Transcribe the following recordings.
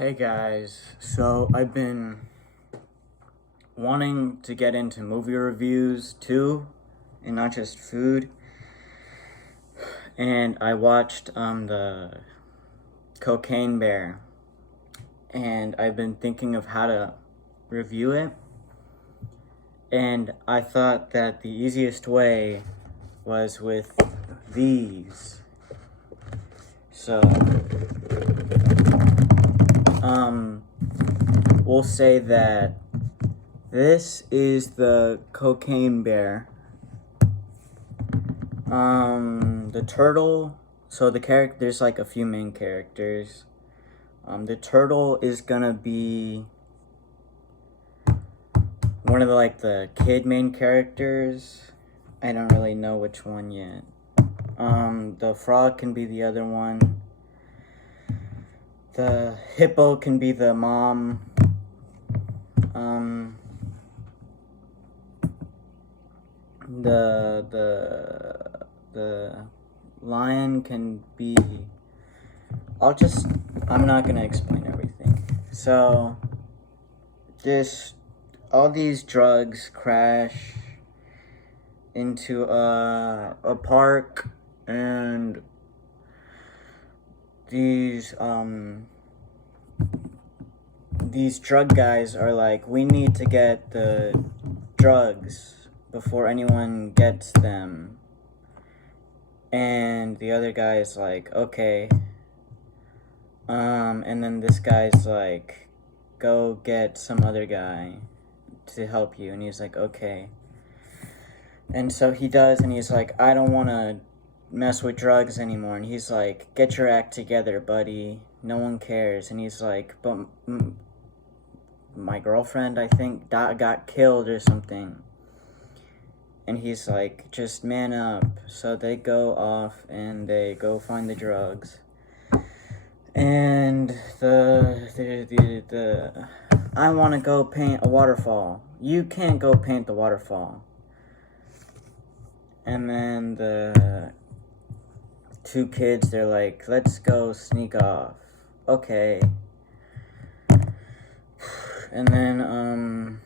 Hey guys, so I've been wanting to get into movie reviews too, and not just food. And I watched the Cocaine Bear, and I've been thinking of how to review it. And I thought that the easiest way was with these. So, we'll say that this is the Cocaine Bear. The turtle, so there's like a few main characters. The turtle is gonna be one of the kid main characters. I don't really know which one yet. The frog can be the other one. The hippo can be the mom. The lion can be. I'm not gonna explain everything. So, all these drugs crash into a park, and these drug guys are like, we need to get the drugs before anyone gets them. And the other guy is like, okay. And then this guy's like, go get some other guy to help you. And he's like, okay. And so he does, and he's like, I don't want to mess with drugs anymore. And he's like, get your act together, buddy. No one cares. And he's like, but my girlfriend, I think, got killed or something. And he's like, just man up. So they go off and they go find the drugs. And I want to go paint a waterfall. You can't go paint the waterfall. And then the two kids, they're like, let's go sneak off. Okay. And then,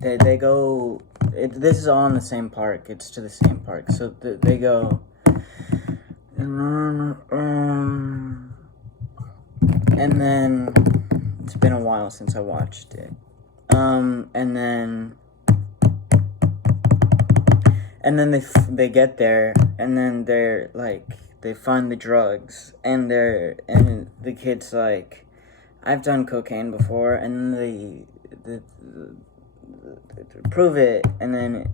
they go, this is all in the same park. It's to the same park. So they go, and then, it's been a while since I watched it. And then they get there, and then they're like, they find the drugs, and the kid's like, I've done cocaine before, and they prove it, and then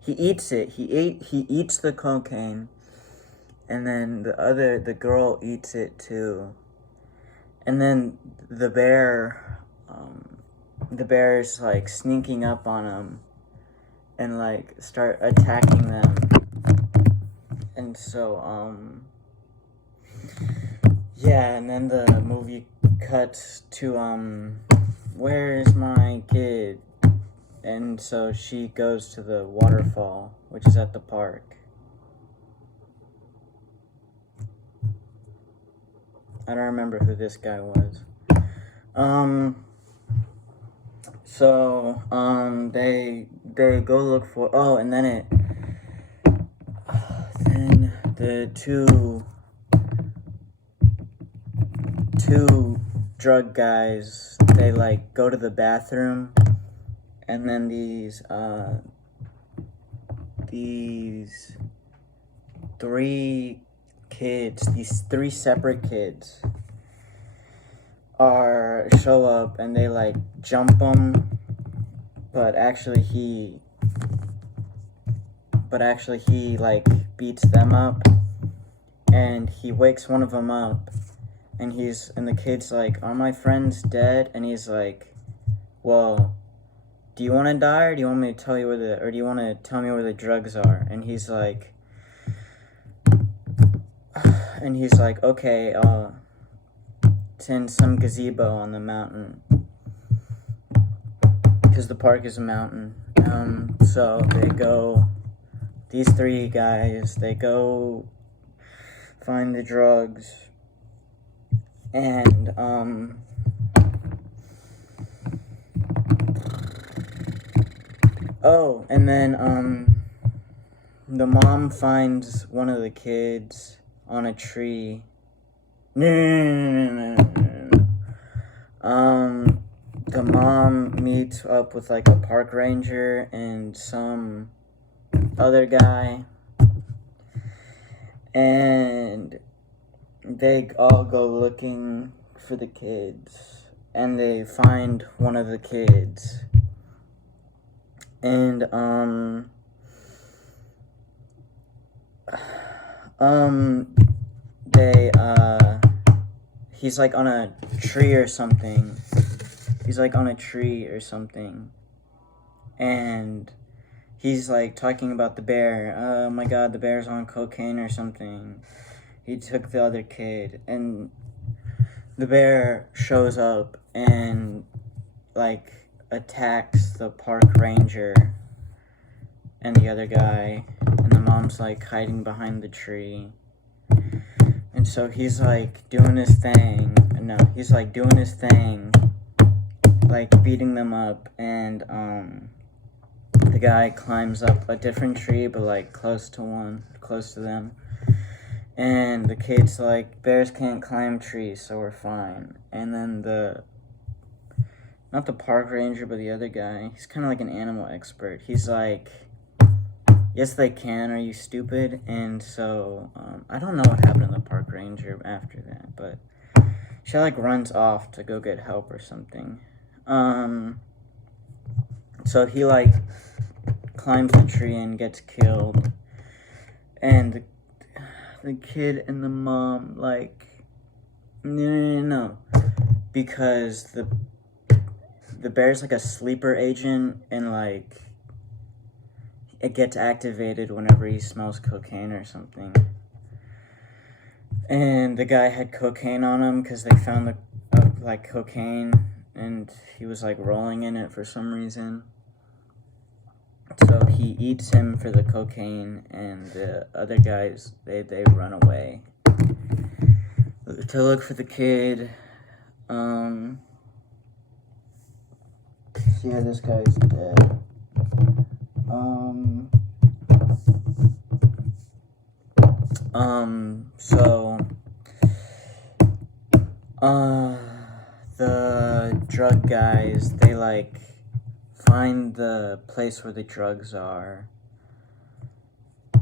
he eats it. He eats the cocaine, and then the girl eats it too, and then the bear's like sneaking up on him and like start attacking them. And so yeah, and then the movie cuts to where's my kid? And so she goes to the waterfall, which is at the park. I don't remember who this guy was. So they go look for, and then the two drug guys, they like go to the bathroom, and then these three kids, these three separate kids show up, and they like jump him, but actually he like beats them up, and he wakes one of them up, and the kid's like, are my friends dead? And he's like, well, do you want to die, or do you want me to tell you or do you want to tell me where the drugs are? And he's like, okay, it's in some gazebo on the mountain, because the park is a mountain. So these three guys, they go find the drugs, And oh, and then the mom finds one of the kids on a tree. No. The mom meets up with like a park ranger and some other guy, and they all go looking for the kids, and they find one of the kids, and they he's like on a tree or something. He's like on a tree or something, and he's like talking about the bear. Oh my god, the bear's on cocaine or something. He took the other kid, and the bear shows up and like attacks the park ranger and the other guy, and the mom's like hiding behind the tree. And so he's like doing his thing. No, he's like doing his thing, like beating them up, and the guy climbs up a different tree, but like close to them. And the kid's like, bears can't climb trees, so we're fine. And then not the park ranger, but the other guy, he's kind of like an animal expert. He's like, yes, they can. Are you stupid? And so, I don't know what happened to the park ranger after that, but she like runs off to go get help or something. So he like climbs the tree and gets killed, and the kid and the mom like, no, because the bear's like a sleeper agent, and like it gets activated whenever he smells cocaine or something. And the guy had cocaine on him because they found like cocaine, and he was like rolling in it for some reason. So he eats him for the cocaine, and the other guys, they run away to look for the kid. Yeah, this guy's dead. So, the drug guys, they like find the place where the drugs are,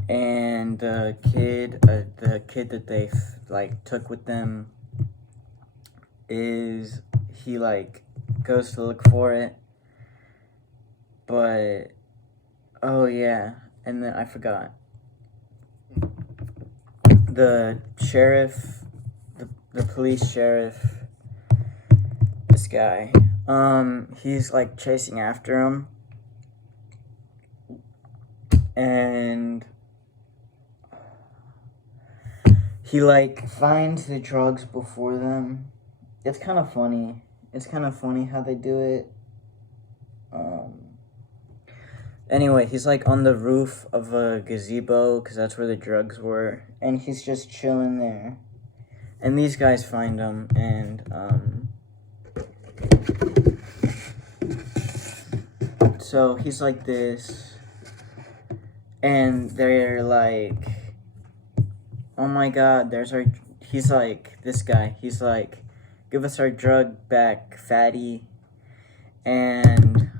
and the kid that they like took with them he like goes to look for it, but oh yeah, and then I forgot. The sheriff, the police sheriff, this guy, he's like chasing after him, and he like finds the drugs before them. It's kind of funny. It's kind of funny how they do it. Anyway, he's like on the roof of a gazebo because that's where the drugs were, and he's just chilling there. And these guys find him, and so he's like this, and they're like, oh my god, he's like, this guy, he's like, give us our drug back, fatty. And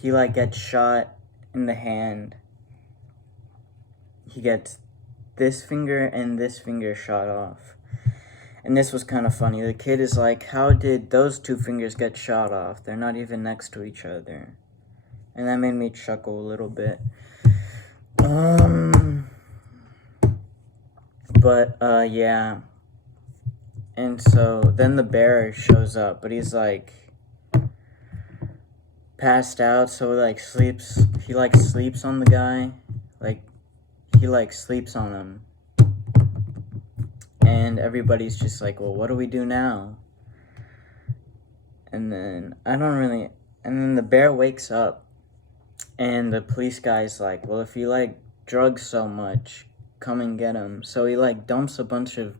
he like gets shot in the hand. He gets this finger and this finger shot off. And this was kind of funny. The kid is like, how did those two fingers get shot off? They're not even next to each other. And that made me chuckle a little bit. But yeah. And so then the bear shows up, but he's like passed out, so he sleeps on the guy. Like he like sleeps on him. And everybody's just like, well, what do we do now? And then and then the bear wakes up, and the police guy's like, well, if you like drugs so much, come and get him. So he like dumps a bunch of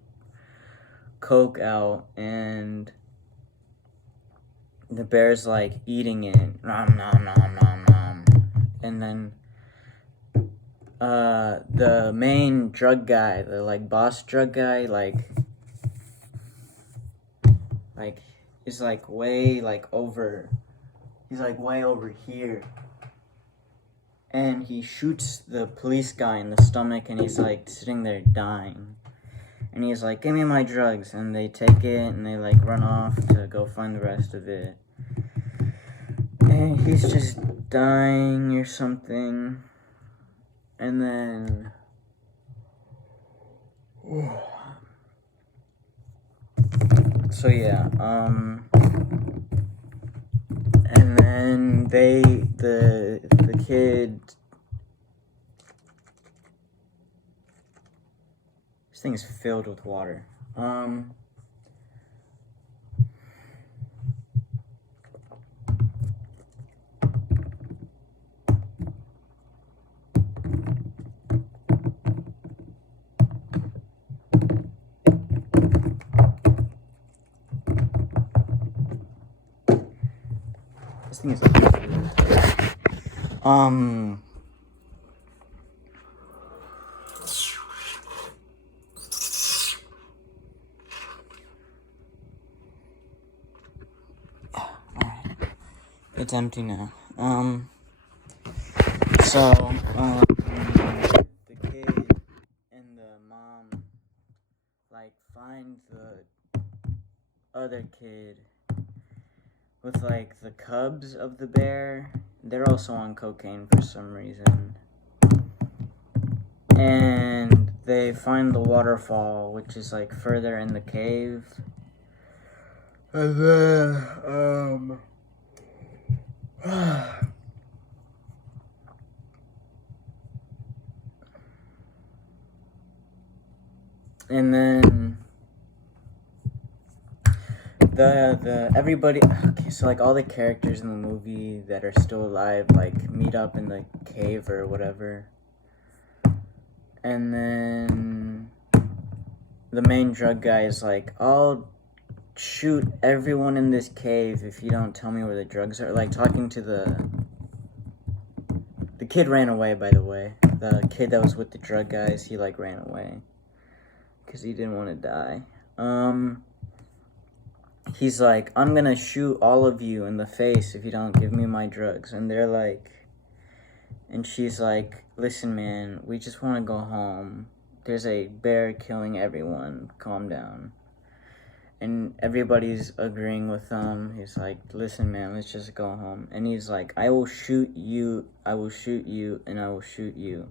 Coke out, and the bear's like eating it, nom nom nom nom nom, and then the main drug guy, the like boss drug guy, like is like way like over, he's like way over here, and he shoots the police guy in the stomach, and he's like sitting there dying, and he's like, give me my drugs, and they take it and they like run off to go find the rest of it, and he's just dying or something. And then so yeah, and then the kid, this thing is filled with water. This thing is it's empty now. So the kid and the mom like find the other kid with like the cubs of the bear. They're also on cocaine for some reason. And they find the waterfall, which is like further in the cave. And then and then the everybody, okay, so like all the characters in the movie that are still alive like meet up in the cave or whatever, and then the main drug guy is like, I'll shoot everyone in this cave if you don't tell me where the drugs are, like talking to the kid ran away, by the way. The kid that was with the drug guys, he like ran away because he didn't want to die. He's like, I'm gonna shoot all of you in the face if you don't give me my drugs. And they're like, and she's like, listen man, we just want to go home. There's a bear killing everyone, calm down. And everybody's agreeing with him. He's like, listen man, let's just go home. And he's like, I will shoot you, and I will shoot you.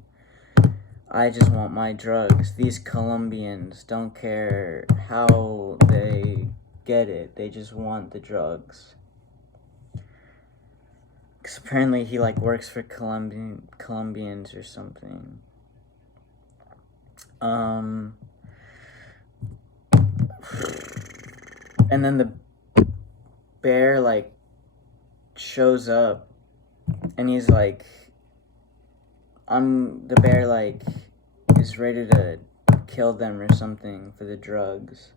I just want my drugs. These Colombians don't care how they get it. They just want the drugs. Because apparently he like works for Colombians or something. And then the bear like shows up, and he's like, the bear like is ready to kill them or something for the drugs.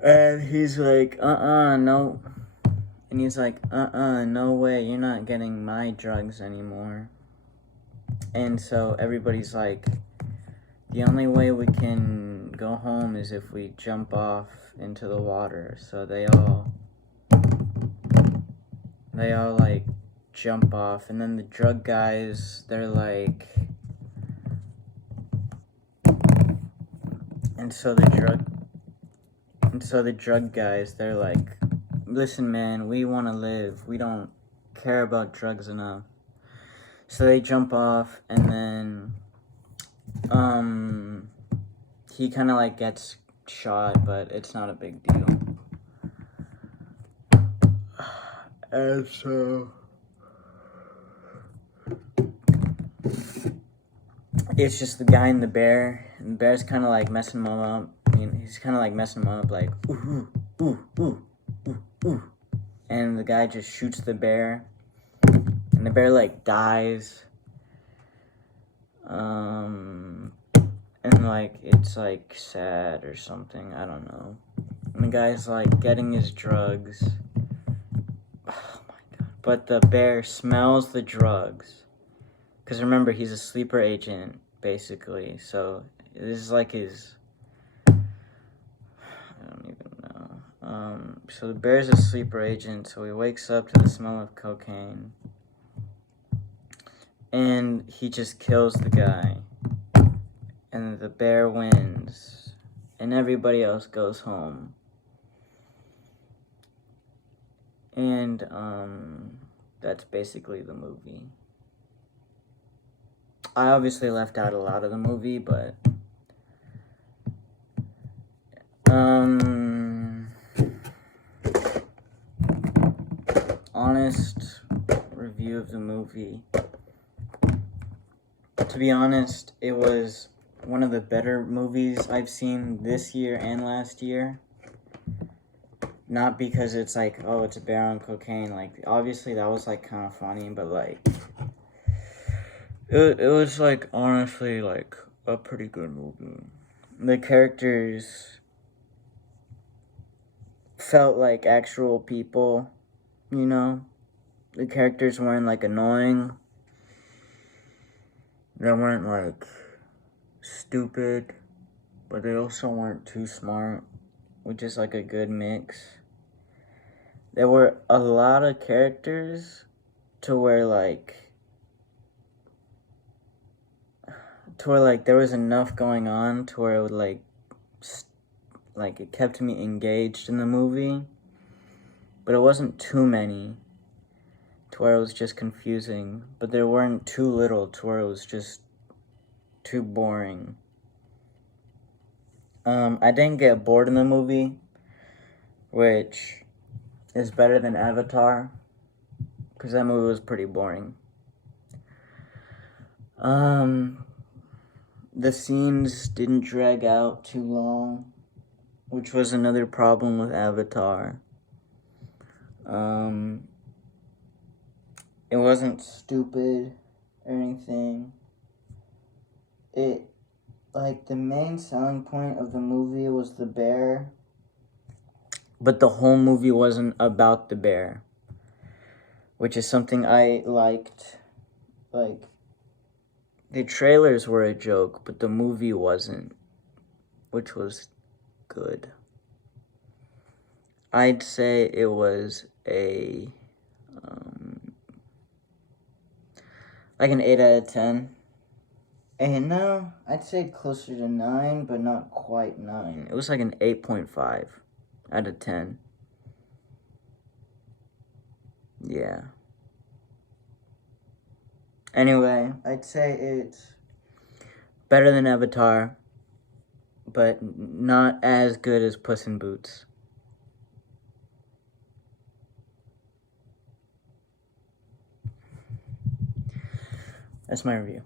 And he's like, no. And he's like, no way, you're not getting my drugs anymore. And so everybody's like, the only way we can go home is if we jump off into the water. So they all like jump off, and then the drug guys, they're like, and so the drug guys, they're like, listen man, we want to live, we don't care about drugs enough. So they jump off, and then he kind of like gets shot, but it's not a big deal. And so it's just the guy and the bear, and the bear's kind of like messing him up. He's kind of like messing him up, like, ooh, ooh, ooh, ooh, ooh. And the guy just shoots the bear, and the bear like dies. And and like it's like sad or something, I don't know. And the guy's like getting his drugs. Oh my god. But the bear smells the drugs. Because remember, he's a sleeper agent, basically. So this is like his... I don't even know. So the bear's a sleeper agent, so he wakes up to the smell of cocaine. And he just kills the guy. And the bear wins. And everybody else goes home. And, that's basically the movie. I obviously left out a lot of the movie, but... honest review of the movie. To be honest, it was one of the better movies I've seen this year and last year. Not because it's like, oh, it's a bear on cocaine. Like, obviously that was like kind of funny, but like... It was like, honestly, like a pretty good movie. The characters felt like actual people, you know? The characters weren't like annoying. They weren't like stupid, but they also weren't too smart, which is like a good mix. There were a lot of characters to where there was enough going on to where it would like it kept me engaged in the movie, but it wasn't too many to where it was just confusing, but there weren't too little to where it was just too boring. I didn't get bored in the movie, which is better than Avatar, because that movie was pretty boring. The scenes didn't drag out too long, which was another problem with Avatar. It wasn't stupid or anything. The main selling point of the movie was the bear, but the whole movie wasn't about the bear, which is something I liked. Like, the trailers were a joke, but the movie wasn't, which was good. I'd say it was like an 8 out of 10. And no, I'd say closer to 9, but not quite 9. It was like an 8.5 out of 10. Yeah. Anyway, I'd say it's better than Avatar, but not as good as Puss in Boots. That's my review.